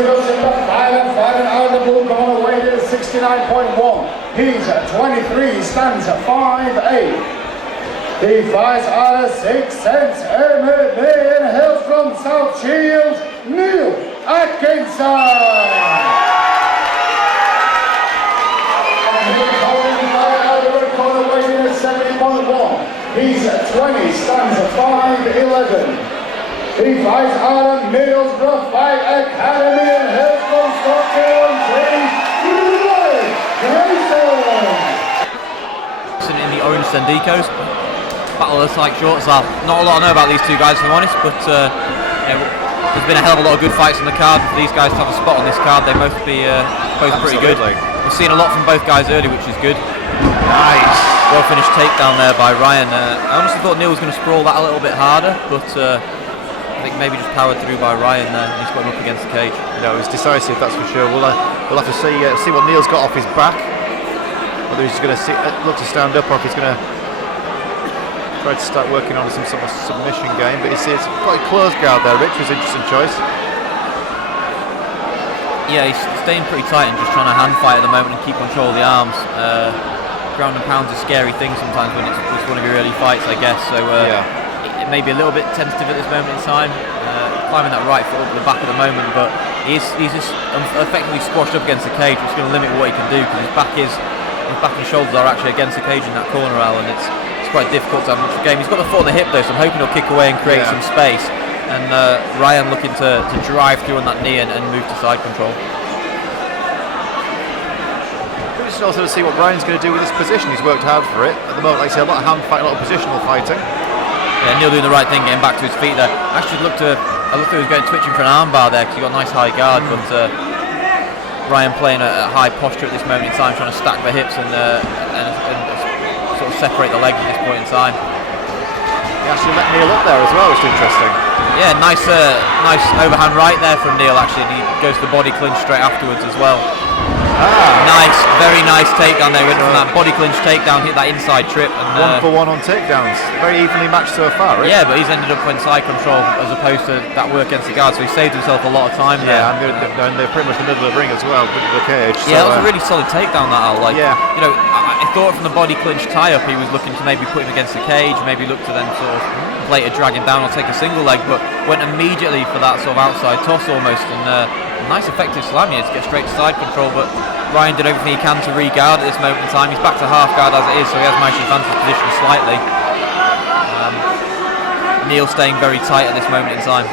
introduction to fighting out of the blue corner, weighted at 69.1. He's 23, stands at 5'8". He fights out of 6 cents MMA and hails from South Shields, Neil Atkinson. He's 20, stands at 5'11". He fights out of Middlesbrough Fight Academy and hails from Stockholm, Grayson. In the orange Sendikos, battle of the like shorts are not a lot I know about these two guys, if I'm honest, but there's been a hell of a lot of good fights on the card. For these guys to have a spot on this card, they must be both pretty good. We've seen a lot from both guys early, which is good. Nice. Well finished takedown there by Ryan. I honestly thought Neil was going to sprawl that a little bit harder, but I think maybe just powered through by Ryan there. He's got him up against the cage. No, it was decisive, that's for sure. We'll have to see what Neil's got off his back. Whether he's going to look to stand up or if he's going to try to start working on some sort of submission game. But it's quite a close guard there, Rich. Was an interesting choice. Yeah, he's staying pretty tight and just trying to hand fight at the moment and keep control of the arms. Ground and pound's a scary thing sometimes when it's one of your early fights, I guess. So it may be a little bit tentative at this moment in time, climbing that right foot up the back at the moment, but he's just effectively squashed up against the cage, which is going to limit what he can do because his back and shoulders are actually against the cage in that corner, Al, and it's quite difficult to have much of a game. He's got the foot on the hip though, so I'm hoping he'll kick away and create some space. And Ryan looking to drive through on that knee and move to side control. Interesting also to see what Ryan's going to do with his position. He's worked hard for it. At the moment, like I say, a lot of hand fighting, a lot of positional fighting. Yeah, Neil doing the right thing, getting back to his feet there. Actually, I looked at he was going twitching for an armbar there because he got a nice high guard, but Ryan playing a high posture at this moment in time, trying to stack the hips and sort of separate the legs at this point in time. He actually let Neil up there as well, which is interesting. Yeah, nice overhand right there from Neil actually, and he goes to the body clinch straight afterwards as well. Nice, very nice takedown there. Went from that body clinch takedown, hit that inside trip. And, 1 for 1 on takedowns. Very evenly matched so far, right? Yeah, but he's ended up in side control as opposed to that work against the guard, so he saved himself a lot of time there. Yeah, and they're pretty much in the middle of the ring as well, with the cage. Yeah, that was a really solid takedown, that Al. Like, yeah. You know, I thought from the body clinch tie-up he was looking to maybe put him against the cage, maybe look to then sort of play to drag him down or take a single leg, but went immediately for that sort of outside toss almost, and nice effective slam here to get straight to side control, but Ryan did everything he can to re-guard at this moment in time. He's back to half guard as it is, so he has managed to advance his position slightly. Neil staying very tight at this moment in time.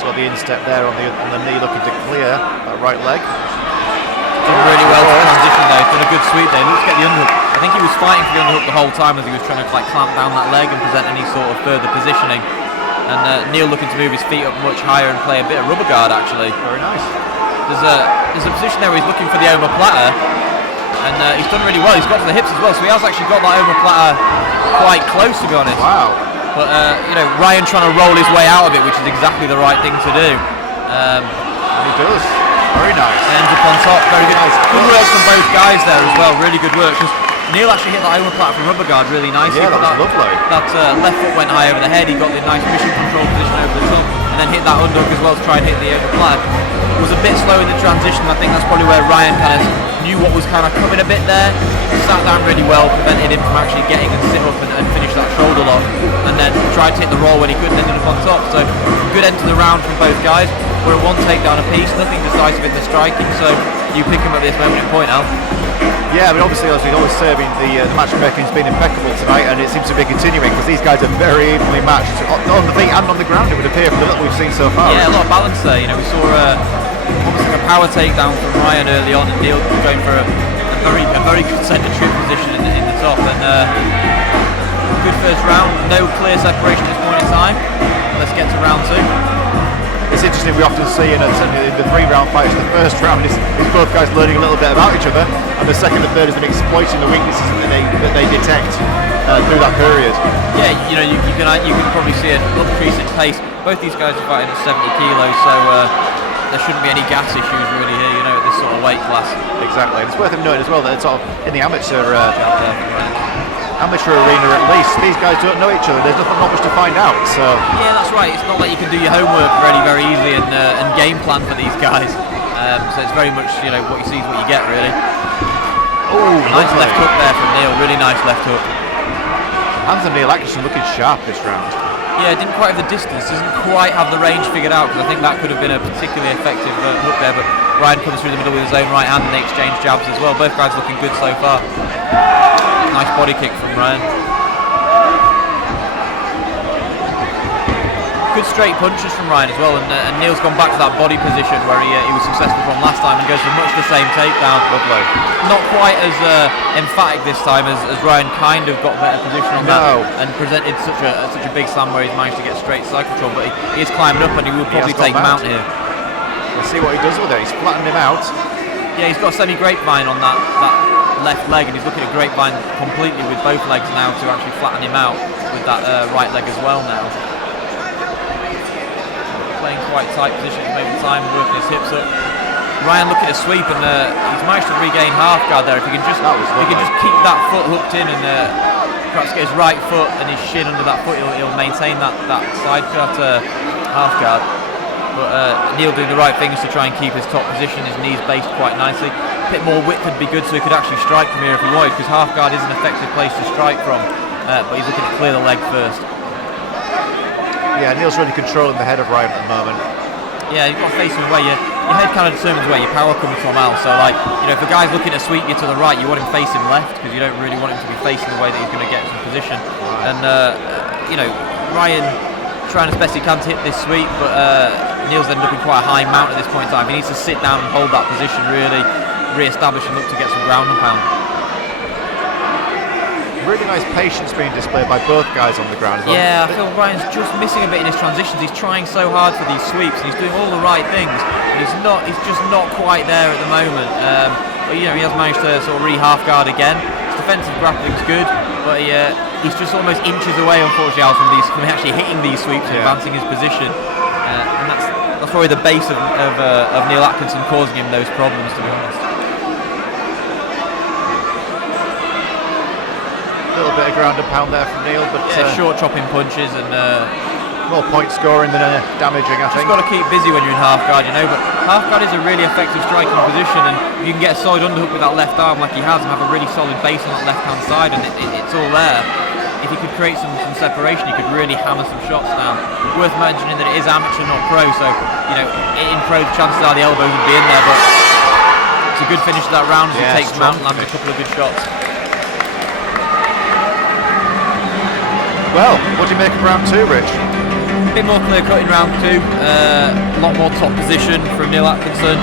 So the instep there on the knee, looking to clear that right leg. Done really well to transition there. He's done a good sweep there. Looks to get the underhook. I think he was fighting for the underhook the whole time as he was trying to clamp down that leg and present any sort of further positioning. And Neil looking to move his feet up much higher and play a bit of rubber guard actually. Very nice. There's a position there where he's looking for the omoplata, and he's done really well. He's got to the hips as well, so he has actually got that omoplata quite close, to be honest. Wow. But you know, Ryan trying to roll his way out of it, which is exactly the right thing to do. And he does. Very nice. Ends up on top. Very good. Nice. Good work from both guys there as well. Really good work. Because Neil actually hit that omoplata from rubber guard really nicely. Yeah, that was lovely. That left foot went high over the head. He got the nice mission control position over the top, and then hit that underhook as well to try and hit the omoplata. It was a bit slow in the transition. I think that's probably where Ryan kind of knew what was kind of coming a bit there. Sat down really well, prevented him from actually getting and sit up and finish that shoulder lock, and then tried to hit the roll when he couldn't, ended up on top. So good end to the round from both guys. We're at one takedown apiece, nothing decisive in the striking, so you pick him at this moment in point, Al. Yeah, I mean obviously as we always say, the matchmaking's been impeccable tonight, and it seems to be continuing because these guys are very evenly matched on the feet and on the ground, it would appear, from the look we've seen so far. Yeah, a lot of balance there. You know, we saw obviously a power takedown from Ryan early on, and Neil going for a very good centre trip position in the top, and good first round. No clear separation at this point in time. Let's get to round two. It's interesting, we often see in the 3-round fights, the first round is both guys learning a little bit about each other, and the second and third has been exploiting the weaknesses that they detect through that period. Yeah, you know, you can probably see an increase in pace. Both these guys are fighting at 70 kilos, so there shouldn't be any gas issues really here, you know, at this sort of weight class. Exactly, and it's worth noting as well that it's sort of in the amateur amateur arena at least. These guys don't know each other. There's not much to find out. So yeah, that's right. It's not like you can do your homework very easily and game plan for these guys. So it's very much, you know, what you see is what you get, really. Oh, nice left hook there from Neil. Really nice left hook. Hands on Neil Atkinson looking sharp this round. Yeah, didn't quite have the distance, doesn't quite have the range figured out, because I think that could have been a particularly effective hook there, but Ryan comes through the middle with his own right hand and they exchange jabs as well. Both guys looking good so far. Nice body kick from Ryan. Good straight punches from Ryan as well, and Neil's gone back to that body position where he was successful from last time and goes for much the same takedown. Lovely. Not quite as emphatic this time as Ryan kind of got better position on that and presented such a big slam where he's managed to get straight side control, but he is climbing up and he will probably take him out here. We'll see what he does with it. He's flattened him out. Yeah, he's got a semi-grapevine on that left leg, and he's looking at grapevine completely with both legs now to actually flatten him out with that right leg as well now. Playing quite tight position at the moment in time, working his hips up. Ryan looking at a sweep, and he's managed to regain half guard there. If he can just keep that foot hooked in and perhaps get his right foot and his shin under that foot, he'll maintain that side cut half guard. But Neil doing the right things to try and keep his top position, his knees based quite nicely. A bit more width would be good so he could actually strike from here if he wanted, because half guard is an effective place to strike from, but he's looking to clear the leg first. Yeah, Neil's really controlling the head of Ryan at the moment. Yeah, you've got to face him where your head kind of determines where your power comes from, Al. So, like, you know, if a guy's looking to sweep you to the right, you want him facing left because you don't really want him to be facing the way that he's going to get some position. And you know, Ryan trying as best he can to hit this sweep, but Neil's ended up in quite a high mount at this point in time. He needs to sit down and hold that position, really re-establish and look to get some ground and pound. Really nice patience being displayed by both guys on the ground as well. Yeah, I feel Ryan's just missing a bit in his transitions. He's trying so hard for these sweeps and he's doing all the right things, but he's just not quite there at the moment. But you know, he has managed to sort of re-half guard again. His defensive grappling's good, but he's just almost inches away, unfortunately, from actually hitting these sweeps and advancing his position. And that's probably the base of Neil Atkinson causing him those problems, to be honest. A little bit of ground and pound there from Neil, but short chopping punches and more point scoring than damaging, I think. Just got to keep busy when you're in half guard, you know, but half guard is a really effective striking position, and you can get a solid underhook with that left arm like he has and have a really solid base on that left hand side, and it's all there. If he could create some separation, he could really hammer some shots down. Worth mentioning that it is amateur, not pro, so you know, in pro the chances are the elbows would be in there, but it's a good finish to that round as he takes him out and lands a couple of good shots. Well, what do you make of round two, Rich? A bit more clear cut in round two, a lot more top position from Neil Atkinson.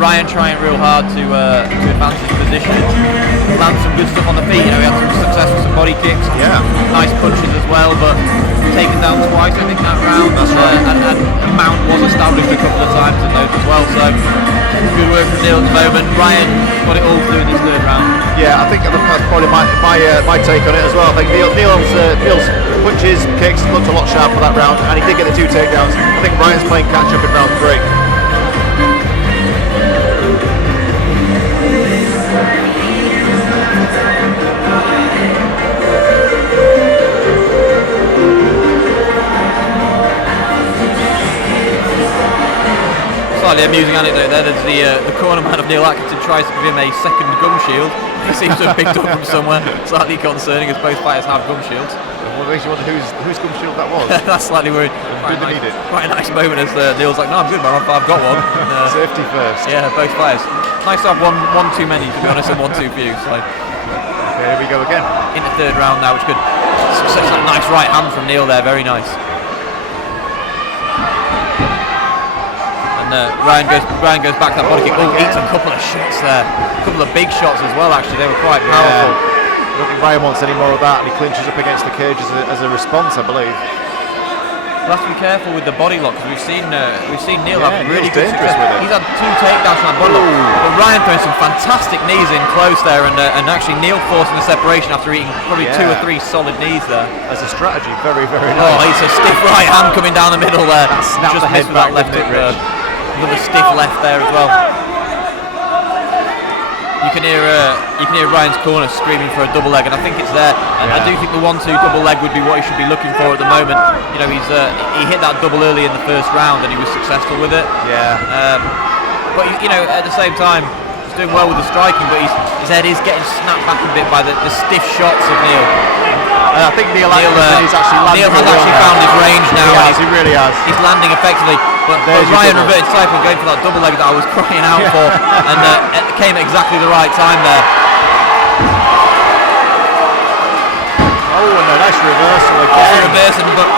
Ryan trying real hard to advance his position, land some good stuff on the feet. You know, he had some success with some body kicks, nice punches as well, but taken down twice I think that round. That's right. And mount was established a couple of times in those as well. So good work from Neil at the moment. Ryan got it all to do in this third round. Yeah, I think that's probably my take on it as well. I think Neil's punches, kicks looked a lot sharper that round, and he did get the two takedowns. I think Ryan's playing catch up in round three. Slightly amusing anecdote there. There's the corner man of Neil Atkinson tries to give him a second gum shield. He seems to have picked up from somewhere. Slightly concerning as both fighters have gum shields. What makes you wonder whose gum shield that was? That's slightly worried. Did they need it? Quite a nice moment as Neil's like, no, I'm good, man. I've got one. Safety first. Yeah, both fighters. Nice to have one too many, to be honest, and one too few. So. Okay, here we go again. In the third round now, which could such a nice right hand from Neil there. Very nice. Ryan goes back to that body kick. Oh, eats a couple of shots there. A couple of big shots as well, actually. They were quite powerful. I don't think Ryan wants any more of that, and he clinches up against the cage as a response, I believe. We'll have to be careful with the body lock, because we've seen Neil have really good dangerous success with it. He's had two takedowns from that body lock. But Ryan throwing some fantastic knees in close there, and actually Neil forcing the separation after eating probably 2 or 3 solid knees there. As a strategy, very, very nice. Oh, it's a stiff right hand coming down the middle there. Snap Just the head missed with that back left with hook. Another stiff left there as well. you can hear Ryan's corner screaming for a double leg, and I think it's there. And I do think the 1-2 double leg would be what he should be looking for at the moment. You know, he hit that double early in the first round, and he was successful with it. Yeah. But you know, at the same time, he's doing well with the striking, but his head is getting snapped back a bit by the stiff shots of Neil. I think Neil has actually found his range now. He really has. He's landing effectively, but Ryan reverted cycle going for that double leg that I was crying out for, and it came at exactly the right time there. Oh, and a nice reversal again. But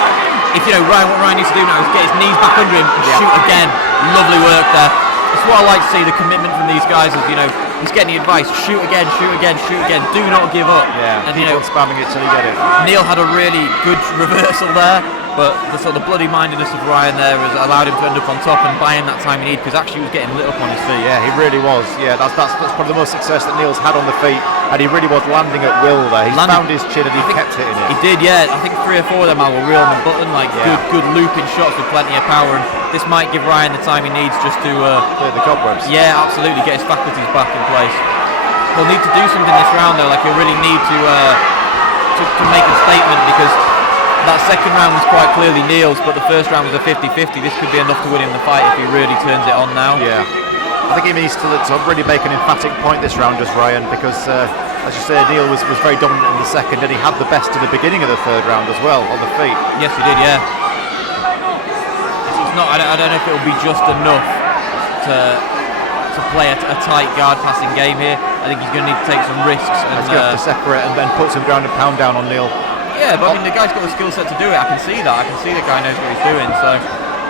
if you know what Ryan needs to do now is get his knees back under him and shoot again. Lovely work there. That's what I like to see, the commitment from these guys is, you know, he's getting the advice, shoot again, do not give up. Yeah, and keep on spamming it till you get it. Neil had a really good reversal there, but the sort of bloody mindedness of Ryan there has allowed him to end up on top and buy him that time he needed, because actually he was getting lit up on his feet. Yeah, he really was. Yeah, that's probably the most success that Neil's had on the feet, and he really was landing at will there. He found his chin and he kept hitting it. He did, yeah. I think 3 or 4 of them were real on the button, like good looping shots with plenty of power, and this might give Ryan the time he needs just to clear the cobwebs. Yeah, absolutely, get his faculties back in place. He'll need to do something this round though, like he'll really need to make a statement, because that second round was quite clearly Neil's, but the first round was a 50-50. This could be enough to win him the fight if he really turns it on now. Yeah, I think he needs to really make an emphatic point this round, does Ryan, because as you say, Neil was very dominant in the second, and he had the best in the beginning of the third round as well on the feet. Yes, he did. Yeah. It's not. I don't know if it will be just enough to play a tight guard passing game here. I think he's going to need to take some risks. He's going to have to separate and then put some ground and pound down on Neil. Yeah, but I mean, the guy's got the skill set to do it. I can see that. I can see the guy knows what he's doing. So,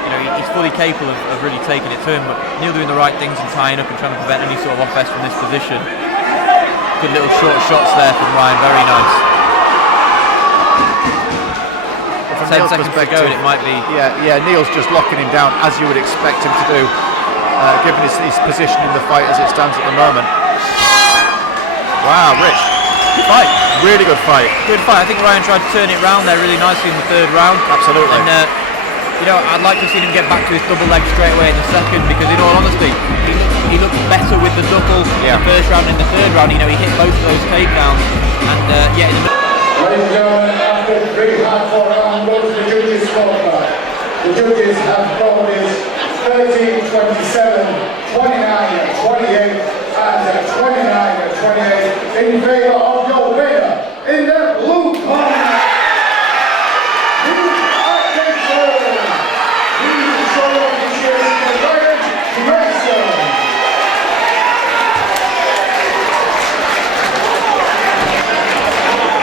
you know, he's fully capable of really taking it to him. But Neil doing the right things and tying up and trying to prevent any sort of offense from this position. Good little short shots there from Ryan. Very nice. From 10 Neil's seconds to go, and it might be. Yeah. Neil's just locking him down as you would expect him to do, given his position in the fight as it stands at the moment. Wow, Rich. Good fight. Really good fight. Good fight. I think Ryan tried to turn it round there really nicely in the third round. Absolutely. And you know, I'd like to see him get back to his double leg straight away in the second, because in all honesty, he looked better with the double in the first round and in the third round. You know, he hit both of those takedowns, and in the middle. Ladies and gentlemen, after 3 hard-fought rounds, go to the judges' scorecard. The judges have voted 13-27, 29-28, and 29-28 in favour